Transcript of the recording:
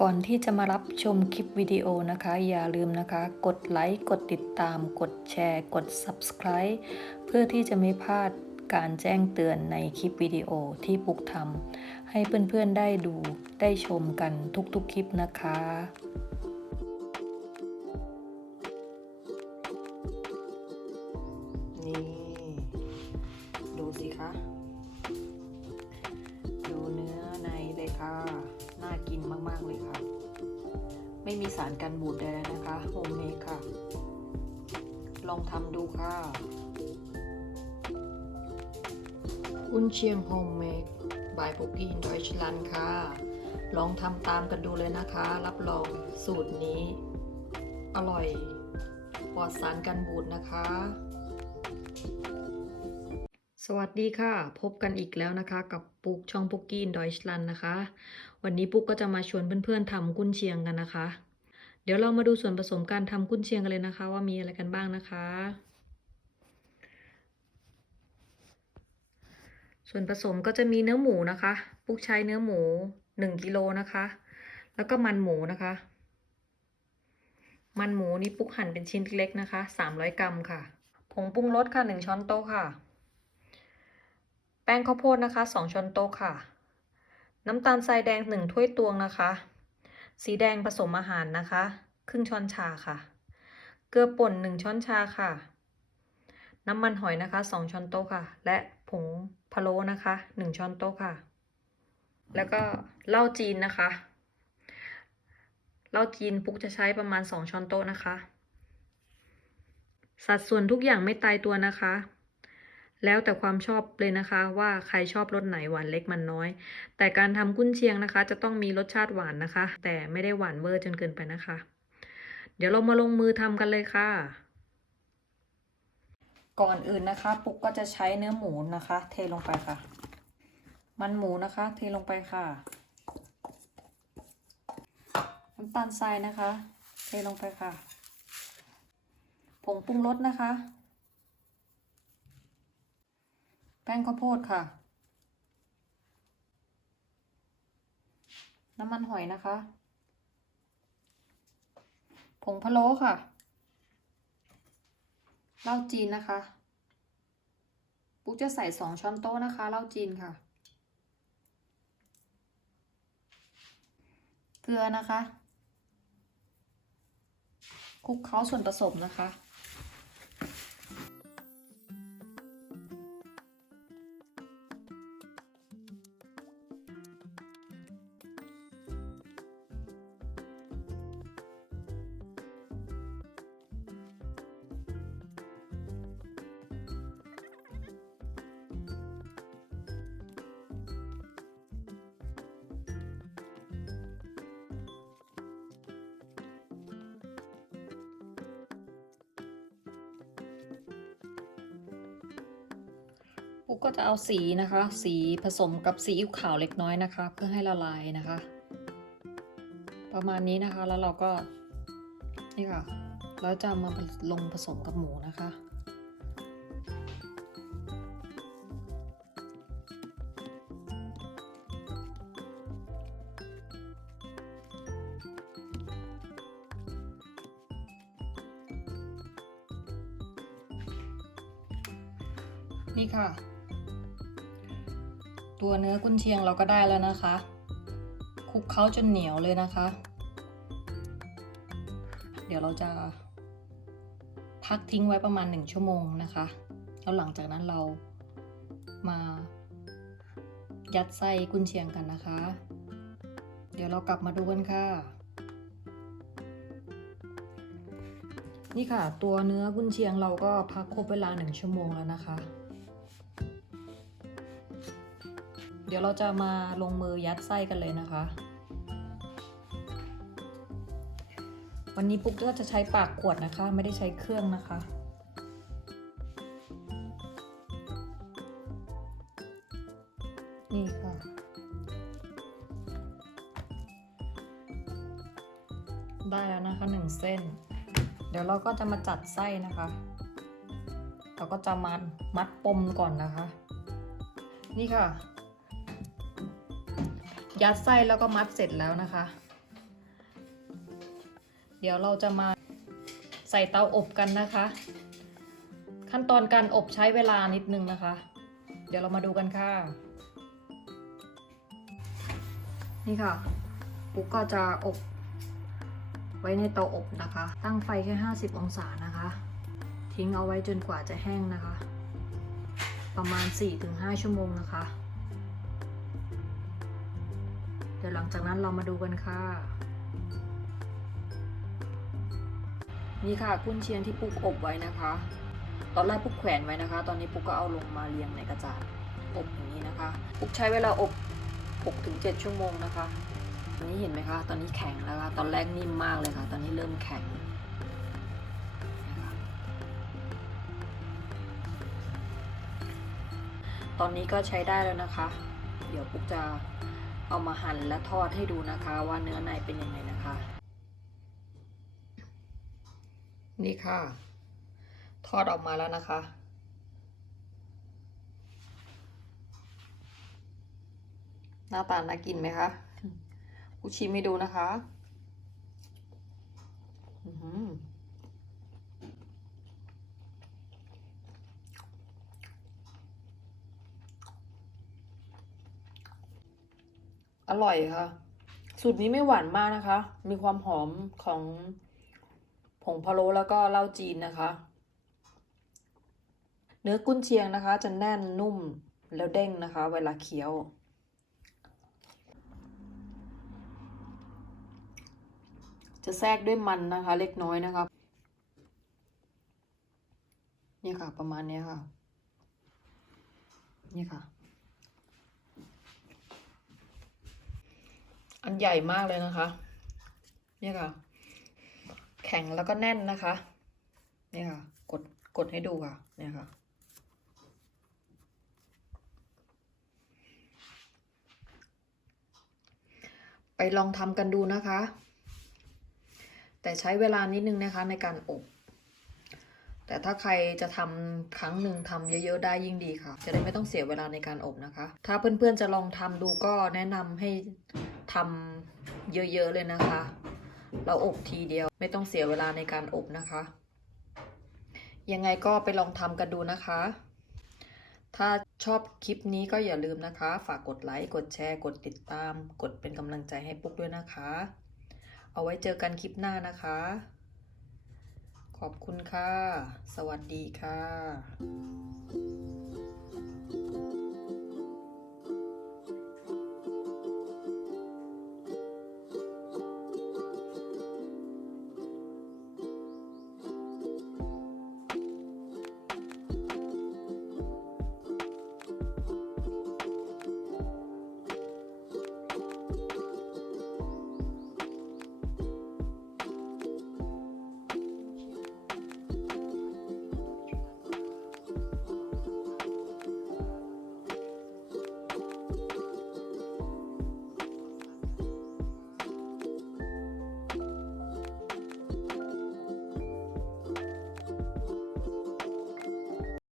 ก่อนที่จะมารับชมคลิปวิดีโอนะคะ อย่าลืมนะคะ กดไลค์ กดติดตาม กดแชร์ กด Subscribe เพื่อที่จะไม่พลาดการแจ้งเตือนในคลิปวิดีโอที่ปุกทำให้เพื่อนๆได้ดูได้ชมกันทุกๆคลิปนะคะ ไม่มีสารกันบูดใดๆนะคะโฮมเมดค่ะ ลองทำดูค่ะ กุนเชียงโฮมเมดบายปุกกี้ดอยชลันค่ะ ลองทำตามกันดูเลยนะคะ รับรองสูตรนี้ อร่อยปลอดสารกันบูดนะคะ สวัสดีค่ะ พบกันอีกแล้วนะคะ กับปุกช่องปุกกี้อินดอยชลันนะคะ วันนี้ปุ๊กก็จะมาชวนเพื่อนๆทำกุ้นเชียงกันนะคะ เดี๋ยวเรามาดูส่วนผสมการทำกุ้นเชียงกันเลยนะคะ ว่ามีอะไรกันบ้างนะคะ ส่วนผสมก็จะมีเนื้อหมูนะคะ ปุ๊กใช้เนื้อหมู1กิโลนะคะ แล้วก็มันหมูนะคะ มันหมูนี่ปุ๊กหั่นเป็นชิ้นเล็กๆนะคะ 300 กรัมค่ะ ผงปรุงรสค่ะ 1 ช้อนโต๊ะค่ะ แป้งข้าวโพดนะคะ 2 ช้อนโต๊ะค่ะ น้ำตาลทรายแดง1ถ้วยตวงนะคะ สีแดงผสมอาหารนะคะ ครึ่งช้อนชาค่ะ เกลือป่น1ช้อนชาค่ะ น้ำมันหอยนะคะ2ช้อนโต๊ะค่ะ และผงพะโล้นะคะ1ช้อนโต๊ะค่ะ แล้วก็เหล้าจีนนะคะเหล้าจีนปุ๊กจะใช้ประมาณ2ช้อนโต๊ะนะคะ สัดส่วนทุกอย่างไม่ตายตัวนะคะ แล้วแต่ความชอบเลยนะคะว่าใครชอบรสไหนหวานเล็กมันน้อย แต่การทำกุ้นเชียงนะคะ จะต้องมีรสชาติหวานนะคะ แต่ไม่ได้หวานเวอร์จนเกินไปนะคะ เดี๋ยวเรามาลงมือทำกันเลยค่ะ ก่อนอื่นนะคะ ปุ๊กก็จะใช้เนื้อหมูนะคะ เทลงไปค่ะ มันหมูนะคะ เทลงไปค่ะน้ำตาลทรายนะคะ เทลงไปค่ะ ผงปรุงรสนะคะ แป้งข้าวโพดค่ะ น้ำมันหอยนะคะ ผงพะโล้ค่ะเหล้าจีนนะคะปุ๊กจะใส่สองช้อนโต๊ะนะคะเหล้าจีนค่ะ เกลือนะคะคลุกเคล้าส่วนผสมนะคะ ปุ๊กก็จะเอาสีนะคะ สีผสมกับซีอิ๊วขาวเล็กน้อยนะคะ เพื่อให้ละลายนะคะ ประมาณนี้นะคะแล้วเราก็นี่ค่ะแล้วจะมาลงผสมกับหมูนะคะนี่ค่ะ ตัวเนื้อกุนเชียงเราก็ได้แล้วนะคะคลุกเคล้าจนเหนียวเลยนะคะ เดี๋ยวเราจะ พักทิ้งไว้ประมาณ 1 ชั่วโมงนะคะ แล้วหลังจากนั้นเรามา ยัดไส้กุนเชียงกันนะคะ เดี๋ยวเรากลับมาดูกันค่ะ นี่ค่ะ ตัวเนื้อกุนเชียงเราก็พักครบเวลา 1 ชั่วโมงแล้วนะคะ ดี๋ยวเราจะมาลงมือยัดไส้กันเลยนะคะ วันนี้ปุ๊กก็จะใช้ปากขวดนะคะ ไม่ได้ใช้เครื่องนะคะนี่ค่ะ ได้แล้วนะคะหนึ่งเส้น เดี๋ยวเราก็จะมาจัดไส้นะคะ เราก็จะมัดมัดปมก่อนนะคะ นี่ค่ะ ยัดไส้แล้วก็มัดเสร็จแล้วนะคะ เดี๋ยวเราจะมาใส่เตาอบกันนะคะ ขั้นตอนการอบใช้เวลานิดนึงนะคะ เดี๋ยวเรามาดูกันค่ะ นี่ค่ะปุ๊กก็จะอบไว้ในเตาอบนะคะ ตั้งไฟแค่ 50 องศานะคะ ทิ้งเอาไว้จนกว่าจะแห้งนะคะ ประมาณ 4-5 ชั่วโมงนะคะ ดี๋ยวหลังจากนั้นเรามาดูกันค่ะ นี่ค่ะกุ้นเชียงที่ปุ๊กอบไว้นะคะ ตอนแรกปุ๊กแขวนไว้นะคะ ตอนนี้ปุ๊กก็เอาลงมาเรียงในกระจาดอบอย่างนี้นะคะ ปุ๊กใช้เวลาอบ 6-7 ชั่วโมงนะคะตอนนี้เห็นไหมคะ ตอนนี้แข็งแล้วค่ะ ตอนแรกนิ่มมากเลยค่ะ ตอนนี้เริ่มแข็งตอนนี้ก็ใช้ได้แล้วนะคะ เดี๋ยวปุ๊กจะ เอามาหั่นและทอดให้ดูนะคะว่าเนื้อในเป็นยังไงนะคะ นี่ค่ะ ทอดออกมาแล้วนะคะ หน้าตาน่ากินไหมคะกูชิมให้ดูนะคะ อื้อ อร่อยค่ะ สูตรนี้ไม่หวานมากนะคะ มีความหอมของผงพะโล้แล้วก็เหล้าจีนนะคะ เนื้อกุนเชียงนะคะ จะแน่นนุ่มแล้วเด้งนะคะ เวลาเคี้ยว จะแทรกด้วยมันนะคะ เล็กน้อยนะคะนี่ค่ะ ประมาณนี้ค่ะ นี่ค่ะ อันใหญ่มากเลยนะคะ นี่ค่ะ แข็งแล้วก็แน่นนะคะ นี่ค่ะ กด กดให้ดูค่ะ เนี่ยค่ะ ไปลองทำกันดูนะคะ แต่ใช้เวลานิดนึงนะคะในการอบ แต่ถ้าใครจะทำครั้งหนึ่งทำเยอะๆได้ยิ่งดีค่ะ จะได้ไม่ต้องเสียเวลาในการอบนะคะ ถ้าเพื่อนๆจะลองทำดูก็แนะนำให้ทำเยอะๆเลยนะคะ เราอบทีเดียวไม่ต้องเสียเวลาในการอบนะคะ ยังไงก็ไปลองทำกันดูนะคะ ถ้าชอบคลิปนี้ก็อย่าลืมนะคะ ฝากกดไลค์ กดแชร์ กดติดตาม กดเป็นกำลังใจให้ปุ๊กด้วยนะคะ เอาไว้เจอกันคลิปหน้านะคะ ขอบคุณค่ะ สวัสดีค่ะ